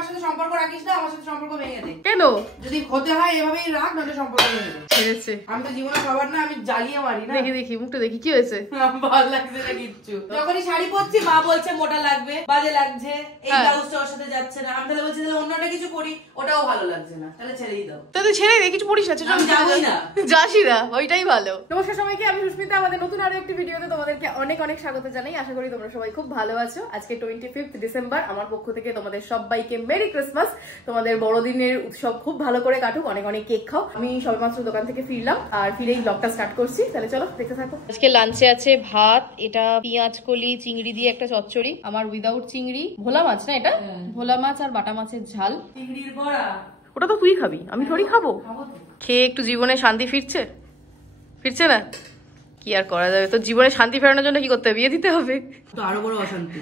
আমার সাথে সম্পর্ক রাখিস না, আমার সাথে সম্পর্ক ভেঙে দে। কেন? যদি হতে হয় এভাবেই রাখ, নাহলে সম্পর্ক ভেঙে দে। ঠিক আছে, আমি তো জীবনে সবার না, আমি জ্বালিয়ে মারি না। দেখি দেখি মুখটা দেখি, কি হয়েছে? ভালো লাগছে না কিচ্ছু। যখনই শাড়ি পরছি মা বলছে মোটা লাগবে, বাজে লাগছে, এই ব্লাউজটা ওর সাথে যাচ্ছে না। আমি তাহলে বলছি তাহলে অন্যটা কিছু পরি, ওটাও ভালো লাগছে না, তাহলে ছেড়েই দাও। তুই ছেড়ে দে, কিছু পড়িস না, যাবই না, যাসই না, ওইটাই ভালো। নমস্কার সবাইকে, আমি সুস্মিতা। আমাদের নতুন আরো একটি ভিডিওতে তোমাদেরকে অনেক অনেক স্বাগত জানাই। আশা করি তোমরা সবাই খুব ভালো আছো। আজকে 25 ডিসেম্বর, আমার পক্ষ থেকে তোমাদের সবাইকে মেরি ক্রিসমাস। তোমাদের বড়দিনের উৎসব খুব ভালো করে কাটুক, অনেক অনেক কেক খাও। আমি সবেমাত্র দোকান থেকে ফিরলাম, আর ফিরেই ব্লগটা স্টার্ট করছি। তাহলে চলো দেখতে থাকো। আজকে লাঞ্চে আছে ভাত, এটা পেঁয়াজ কলি চিংড়ি দিয়ে একটা চচ্চড়ি, আমার উইদাউট চিংড়ি, ভোলা মাছ না এটা, ভোলা মাছ আর বাটা মাছের ঝাল। চিংড়ির বড়া ওটা তো তুই খাবি, আমি থোড়ি খাবো। খেয়ে একটু জীবনে শান্তি ফিরছে? ফিরছে না, কি আর করা যাবে। তো জীবনে শান্তি ফেরানোর জন্য কি করতে হবে? বিয়ে দিতে হবে। তো আরো বড় অশান্তি।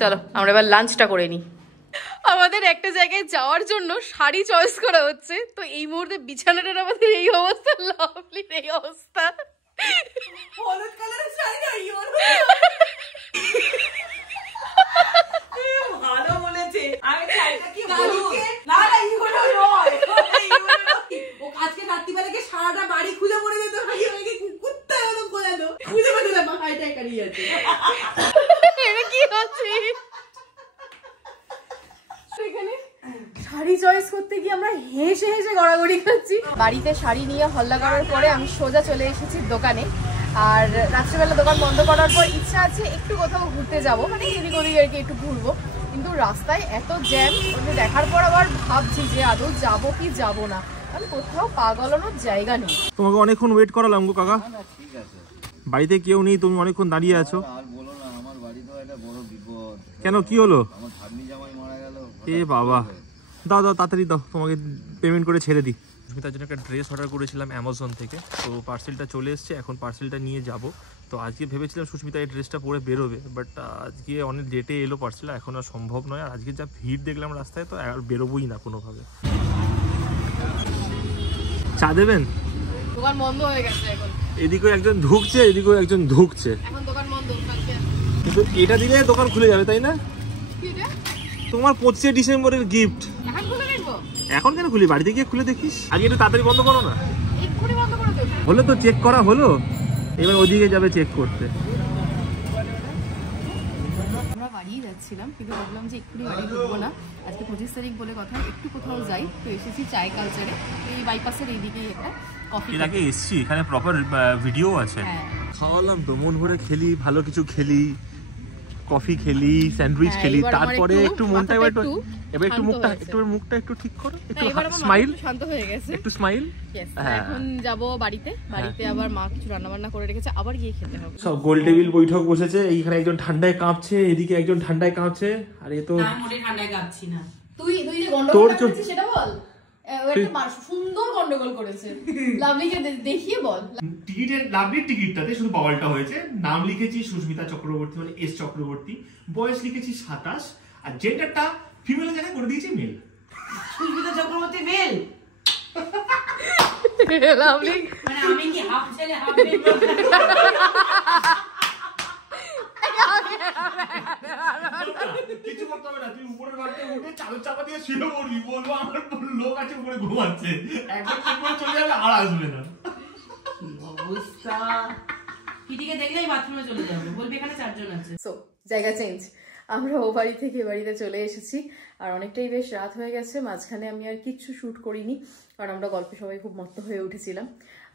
চলো আমরা এবার লাঞ্চটা করে নিই। আমাদের একটা জায়গায় যাওয়ার জন্য শাড়ি চয়েস করা হচ্ছে, তো এই মুহূর্তে বিছানাটার আমাদের এই অবস্থা, লাভলির এই অবস্থা। হলুদ কালারের শাড়ি না, ইয়োর ভালো বলেছে। আমি শাড়িটা কি হলুদ না, না ইয়োর নয়, ও আজকে রাত্রিবেলাকে সারাটা বাড়ি খুঁজে পড়ে যেত, আমাকে কুত্তা এলো কোলালো, খুঁজে পেতে না, মা হাইটাই কারিয়ে আছে। এটা কি হচ্ছে? সেখানে শাড়ি চয়েস করতে গিয়ে আমরা হেসে হেসে গড়াগড়ি খাচ্ছি। বাড়িতে শাড়ি নিয়ে হল্লা করার পরে আমি সোজা চলে এসেছি দোকানে। আর রাত্রিবেলা দোকান বন্ধ করার পর ইচ্ছা আছে একটু কোথাও ঘুরতে যাব, মানে এদিক ওদিক আর কি একটু ঘুরবো। কিন্তু রাস্তায় এত জ্যাম, ওটা দেখার পর আবার ভাবছি যে আদৌ যাবো কি যাবো না, কারণ কোথাও পা গলানোর জায়গা নেই। তোমাকে অনেকক্ষণ ওয়েট করালাম গো কাকা। বাড়িতে কেউ নেই, তুমি অনেকক্ষণ দাঁড়িয়ে আছো। আর বলো না, আমার বাড়িতেও একটা বড় বিপদ। কেন, কি হলো? আমার ভাগ্নি জামাই মারা গেল। এ বাবা, দাও দাও তাড়াতাড়ি দাও, তোমাকে পেমেন্ট করে ছেড়ে দিই। সুস্মিতার জন্য একটা ড্রেস অর্ডার করেছিলাম অ্যামাজন থেকে, তো পার্সেলটা চলে এসছে, এখন পার্সেলটা নিয়ে যাব। তো আজকে ভেবেছিলাম সুস্মিতা এই ড্রেসটা পরে বেরোবে, বাট আজকে অনেক লেটে এলো পার্সেল, এখন আর সম্ভব নয়। আর আজকে যা ভিড় দেখলাম রাস্তায়, তো আর বেরোবোই না কোনোভাবে। চা দেবেন? দোকান বন্ধ হয়ে গেছে এখন। এদিকেও একজন ঢুকছে, এদিকেও একজন ঢুকছে, এখন দোকান বন্ধ। কিন্তু এটা দিলে দোকান খুলে যাবে, তাই না? তোমার 25 ডিসেম্বরের গিফট এখন কেন খুলি? বাড়িতে গিয়ে খুলে দেখিস, আগে একটু তাড়াতাড়ি বন্ধ করো না। হলো তো, চেক করা হলো, এবার ওদিকে যাবে চেক করতে। আমরা বাড়িই যাচ্ছিলাম, কিন্তু ভাবলাম যে একটু বাড়ি ঢুকবো না, আজকে 25 তারিখ বলে কথা, একটু কোথাও যাই। তো এসেছি চায় কালচারে, এই বাইপাসের এইদিকেই একটা কফি। এর আগে এসছি, এখানে প্রপার ভিডিও আছে। খাওয়ালাম তো, মন ভরে খেলি, ভালো কিছু খেলি, কফি খেলি, স্যান্ডউইচ খেলি, তারপরে একটু মনটা এবার একটু মুখটা একটু ঠিক করো, একটু স্মাইল, শান্ত হয়ে গেছে, একটু স্মাইল। এখন যাব বাড়িতে, আবার মা কিছু রান্না বান্না করে রেখেছে, আবার গিয়ে খেতে হবে। সব গোল টেবিল বৈঠক বসেছে, এইখানে একজন ঠান্ডায় কাঁপছে, এদিকে একজন ঠান্ডায় কাঁপছে, আর এ তো ঠান্ডায় কাঁপছি না। তুই যে গন্ডগোল করেছিস সেটা বল। একটা সুন্দর গন্ডগোল করেছে, লাভলিকে দেখিয়ে বল। টিকিটের, লাভলির টিকিটটাতে শুধু বাওয়ালটা হয়েছে, নাম লিখেছি সুস্মিতা চক্রবর্তী, মানে এস চক্রবর্তী, বয়স লিখেছি 27, আর জেন্ডারটা ফিমেলের জায়গায় করে দিয়েছি male. Susmita Chakraborty male, lovely মানে আমি কি হাফ ছেলে হাফ মেয়ে? কিছু করতে হবে না, তুই উপরের বাড়িতে উঠে চাদর চাপা দিয়ে শুয়ে পড়বি, বলবো আমার লোক আছে উপরে ঘুমাচ্ছে, একবার চেক করে চলে যাবে, আর আসবে না। অবস্থা, পিটিকে দেখলেই বাথরুমে চলে যাবে, বলবি এখানে 4 জন আছে। সো জায়গা চেঞ্জ, আমরা ও বাড়ি থেকে বাড়িতে চলে এসেছি, আর অনেকটাই বেশ রাত হয়ে গেছে। মাঝখানে আমি আর কিচ্ছু শ্যুট করিনি, কারণ আমরা গল্পে সবাই খুব মত্ত হয়ে উঠেছিলাম।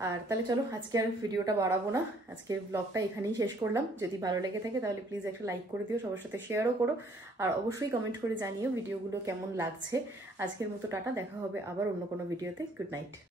আর তাহলে চলো আজকে আর ভিডিওটা বাড়াবো না, আজকের ব্লগটা এখানেই শেষ করলাম। যদি ভালো লেগে থাকে তাহলে প্লিজ একটা লাইক করে দিও, সবার সাথে শেয়ারও করো, আর অবশ্যই কমেন্ট করে জানিও ভিডিওগুলো কেমন লাগছে। আজকের মতো টাটা, দেখা হবে আবার অন্য কোনো ভিডিওতে। Good night.